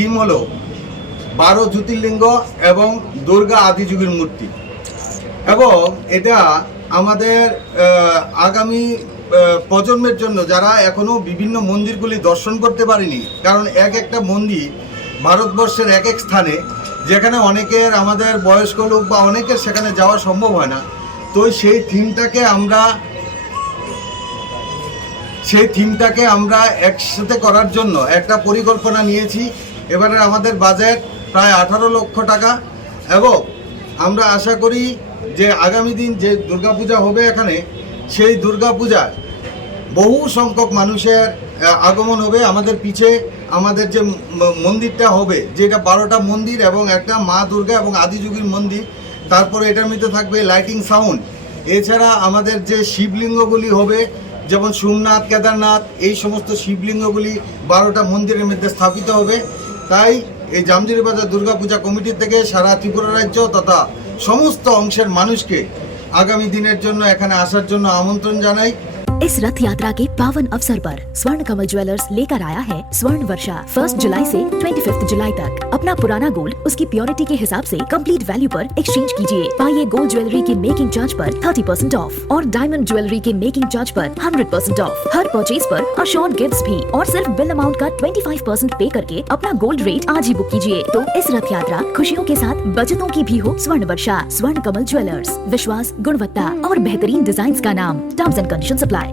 Theme হলো 12 জ্যোতির্লিঙ্গ এবং দুর্গা আদিযুগের মূর্তি। এবং এটা আমাদের আগামী প্রজন্মের জন্য যারা এখনও বিভিন্ন মন্দিরগুলি দর্শন করতে পারেনি, কারণ এক একটা মন্দির ভারতবর্ষের এক এক স্থানে, যেখানে অনেকের আমাদের বয়স্ক লোক বা অনেকের সেখানে যাওয়া সম্ভব হয় না। তো সেই থিমটাকে আমরা একসাথে করার জন্য একটা পরিকল্পনা নিয়েছি। এবারে আমাদের বাজেট প্রায় 18 লক্ষ টাকা এবং আমরা আশা করি যে আগামী দিন যে দুর্গাপূজা হবে এখানে, সেই দুর্গাপূজায় বহু সংখ্যক মানুষের আগমন হবে। আমাদের পিছে আমাদের যে মন্দিরটা হবে, যেটা 12টা মন্দির এবং একটা মা দুর্গা এবং আদিযুগের মন্দির, তারপরে এটার মধ্যে থাকবে লাইটিং সাউন্ড। এছাড়া আমাদের যে শিবলিঙ্গগুলি হবে, যেমন সোমনাথ, কেদারনাথ, এই সমস্ত শিবলিঙ্গগুলি 12টা মন্দিরের মধ্যে স্থাপিত হবে। তাই এই জামজুরি বাজার দুর্গাপূজা কমিটি থেকে সারা ত্রিপুরা রাজ্য তথা সমস্ত অংশের মানুষকে আগামী দিনের জন্য এখানে আসার জন্য আমন্ত্রণ জানাই। इस रथ यात्रा के पावन अवसर पर स्वर्ण कमल ज्वेलर्स लेकर आया है स्वर्ण वर्षा 1 जुलाई से 25 जुलाई तक। अपना पुराना गोल्ड उसकी प्योरिटी के हिसाब से कंप्लीट वैल्यू पर एक्सचेंज कीजिए। पाइए गोल्ड ज्वेलरी के मेकिंग चार्ज पर 30% ऑफ और डायमंड ज्वेलरी के मेकिंग चार्ज पर 100% ऑफ। हर परचेज पर अशोर्ड गिफ्ट्स भी और सिर्फ बिल अमाउंट का 25% पे करके अपना गोल्ड रेट आज ही बुक कीजिए। तो इस रथ यात्रा खुशियों के साथ बचतों की भी हो। स्वर्ण वर्षा स्वर्ण कमल ज्वेलर्स, विश्वास, गुणवत्ता और बेहतरीन डिजाइन का नाम। Terms and conditions apply.